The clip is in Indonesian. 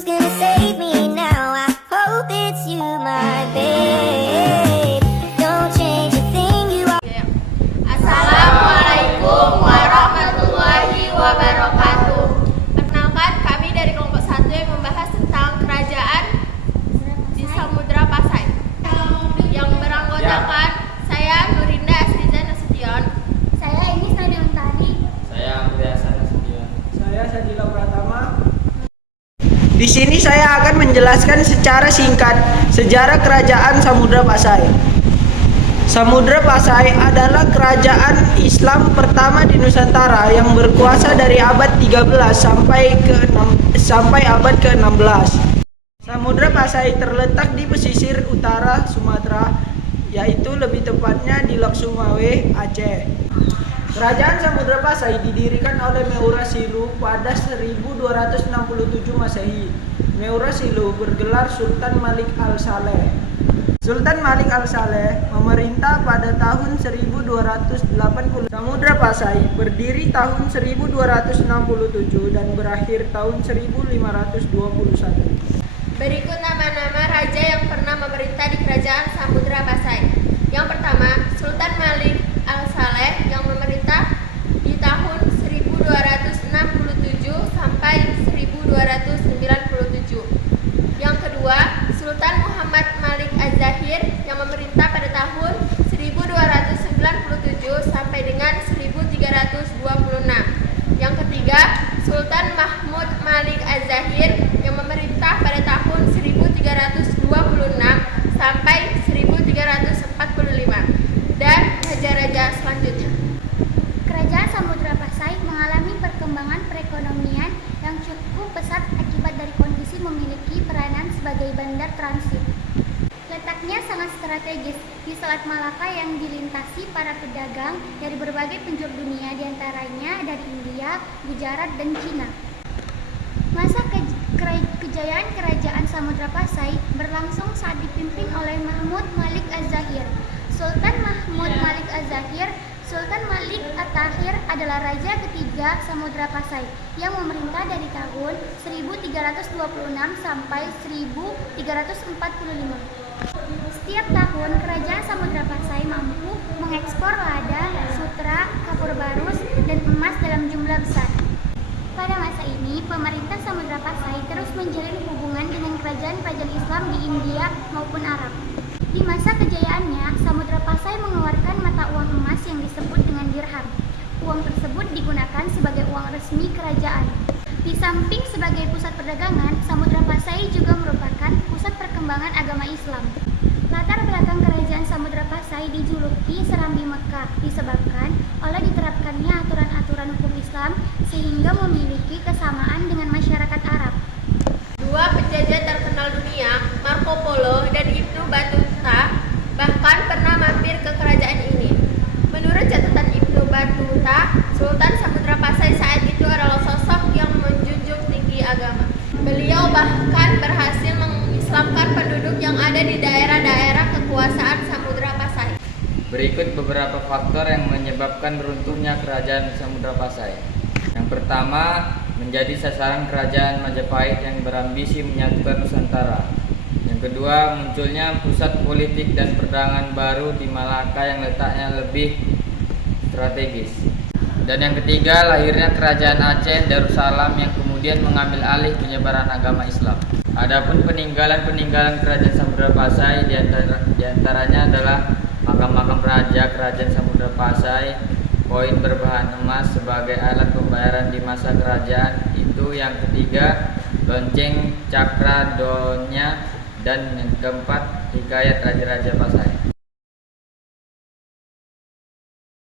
Who's gonna save me now? I hope it's you, my babe. Don't change a thing, you are. Assalamualaikum warahmatullahi wabarakatuh. Perkenalkan, kami dari kelompok 1 yang membahas tentang kerajaan di Samudra Pasai yang beranggotakan saya Nurinda Asriza Nasution, Saya Enis Nadia Untari. Saya Amriasa Nasution. Saya Sadila Pratama. Di sini saya akan menjelaskan secara singkat sejarah kerajaan Samudra Pasai. Samudra Pasai adalah kerajaan Islam pertama di Nusantara yang berkuasa dari abad 13 sampai abad ke-16. Samudra Pasai terletak di pesisir utara Sumatera, yaitu lebih tepatnya di Lok Sumawe, Aceh. Kerajaan Samudra Pasai didirikan oleh Meurasilu pada 1267 Masehi. Meurasilu bergelar Sultan Malik Al-Saleh. Sultan Malik Al-Saleh memerintah pada tahun 1280. Samudra Pasai berdiri tahun 1267 dan berakhir tahun 1521. Berikut nama-nama raja yang pernah memerintah di kerajaan Samudra Pasai. Yang pertama, Sultan Malik Al-Saleh yang memerintah di tahun 1267 sampai 1297. Yang kedua, Sultan Muhammad Malik Az-Zahir yang memerintah pada tahun 1297 sampai dengan 1326. Yang ketiga, Sultan Mahmud Malik Az-Zahir yang memerintah pada tahun 1326 sampai 1345. Dan raja-raja selanjutnya. Kerajaan Samudra Pasai mengalami perkembangan perekonomian yang cukup pesat akibat dari kondisi memiliki peranan sebagai bandar transit. Letaknya sangat strategis di Selat Malaka yang dilintasi para pedagang dari berbagai penjuru dunia, diantaranya dari India, Gujarat, dan Cina. Masa kejayaan kerajaan Samudra Pasai berlangsung saat dipimpin oleh Mahmud Malik Az-Zahir. Sultan Mahmud Malik Az-Zahir, Sultan Malik At-Tahir adalah raja ketiga Samudra Pasai yang memerintah dari tahun 1326 sampai 1345. Setiap tahun kerajaan Samudra Pasai mampu mengekspor lada, sutra, kapur barus, dan emas dalam jumlah besar. Pada masa ini, pemerintah Samudra Pasai terus menjalin hubungan dengan kerajaan-kerajaan Islam di India maupun Arab. Di masa kejayaannya, Samudra Pasai mengeluarkan mata uang emas yang disebut dengan dirham. Uang tersebut digunakan sebagai uang resmi kerajaan. Di samping sebagai pusat perdagangan, Samudra Pasai juga merupakan pusat perkembangan agama Islam. Latar belakang kerajaan Samudra Pasai dijuluki Serambi Mekah disebabkan oleh diterapkannya aturan-aturan hukum Islam sehingga memiliki kesamaan dengan masyarakat Arab. Dua penjajah terkenal dunia, Marco Polo dan Ibnu Battuta, bahkan pernah mampir ke kerajaan ini. Menurut catatan Ibnu Battuta, Sultan Samudra Pasai saat itu adalah sosok yang menjunjung tinggi agama. Beliau bahkan berhasil mengislamkan penduduk yang ada di daerah-daerah kekuasaan Samudra Pasai. Berikut beberapa faktor yang menyebabkan runtuhnya kerajaan Samudra Pasai. Yang pertama, menjadi sasaran kerajaan Majapahit yang berambisi menyatukan Nusantara. Yang kedua, munculnya pusat politik dan perdagangan baru di Malaka yang letaknya lebih strategis. Dan yang ketiga, lahirnya kerajaan Aceh Darussalam yang kemudian mengambil alih penyebaran agama Islam. Adapun peninggalan kerajaan Samudra Pasai diantaranya adalah makam-makam raja kerajaan Samudra Pasai, koin berbahan emas sebagai alat pembayaran di masa kerajaan itu. Yang ketiga, lonceng Cakradonya, dan yang keempat, hikayat raja-raja Pasai.